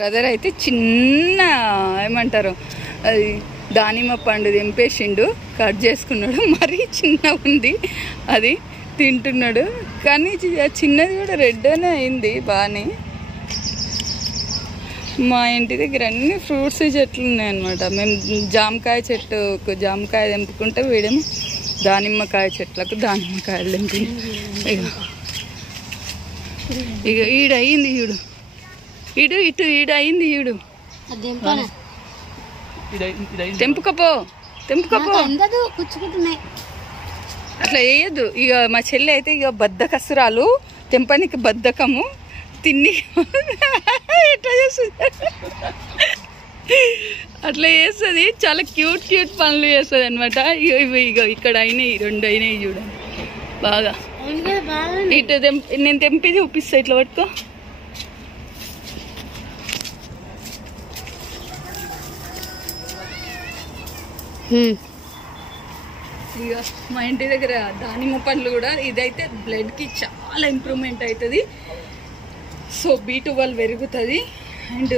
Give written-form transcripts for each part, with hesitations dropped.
Brother అయితే చిన్న ఏమంటారు అది దానిమ్మ పండు తెంపేసిండు, కట్ చేసుకున్నాడు. మరీ చిన్న ఉంది, అది తింటున్నాడు. కానీ చిన్నది కూడా రెడ్ అనే అయింది బాగానే. మా ఇంటి దగ్గర అన్ని ఫ్రూట్స్ చెట్లు ఉన్నాయన్నమాట. మేము జామకాయ తెంపుకుంటే వీడేమో దానిమ్మకాయ చెట్లకు దానిమ్మకాయలు తెంపి ఇక ఈడ అయింది చూడు, ఈడ అయింది చూడు. తెంపుకపో అట్లా వేయద్దు. ఇక మా చెల్లి అయితే ఇక బద్దకసురాలు, తెంపనికి బద్దకము, తిన్ని ఎట్లా చేస్తుంది అట్లా చేస్తుంది. చాలా క్యూట్ పనులు చేస్తుంది అనమాట. ఇక ఇక్కడ అయినాయి, 2 అయినాయి చూడండి బాగా. ఇటు నేను తెంపి చూపిస్తా, ఇట్లా పట్టుకో. ఇక మా ఇంటి దగ్గర దానిమ్మ పండ్లు కూడా, ఇదైతే బ్లడ్కి చాలా ఇంప్రూవ్మెంట్ అవుతుంది. సో B12 పెరుగుతుంది. అండ్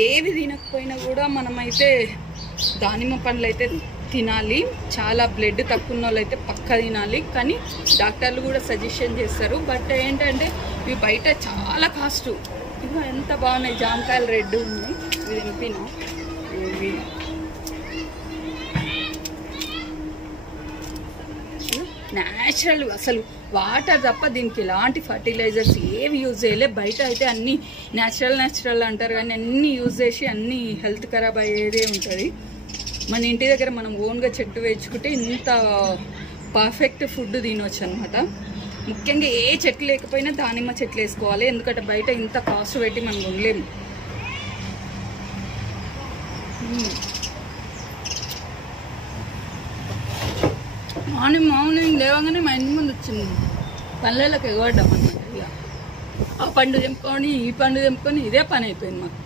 ఏవి తినకపోయినా కూడా మనమైతే దానిమ్మ పండ్లు అయితే తినాలి. చాలా బ్లడ్ తక్కువ ఉన్న వాళ్ళు అయితే పక్కా తినాలి. కానీ డాక్టర్లు కూడా సజెషన్ చేస్తారు. బట్ ఏంటంటే ఇవి బయట చాలా కాస్ట్. ఇవి ఎంత బాగున్నాయి, జామకాయలు రెడ్ ఉన్నాయి. ఇవి తెంపినా, ఇవి న్యాచురల్, అసలు వాటర్ తప్ప దీనికి ఎలాంటి ఫర్టిలైజర్స్ ఏవి యూజ్ చేయలే. బయట అయితే అన్నీ న్యాచురల్ అంటారు, కానీ అన్నీ యూజ్ చేసి అన్నీ హెల్త్ ఖరాబ్ అయ్యేదే ఉంటుంది. మన ఇంటి దగ్గర మనం ఓన్గా చెట్టు వేయించుకుంటే ఇంత పర్ఫెక్ట్ ఫుడ్ తినవచ్చు అనమాట. ముఖ్యంగా ఏ చెట్లు లేకపోయినా దానిమ్మ చెట్లు వేసుకోవాలి, ఎందుకంటే బయట ఇంత కాస్ట్ పెట్టి మనం ఉండలేము. మార్నింగ్ లేవగానే మా ఇంటి ముందు వచ్చింది, పల్లెలకు ఎగబడ్డాం అన్నమాట. ఇక ఆ పండు తెంపుకొని ఈ పండు తెంపుకొని ఇదే పని అయిపోయింది మాకు.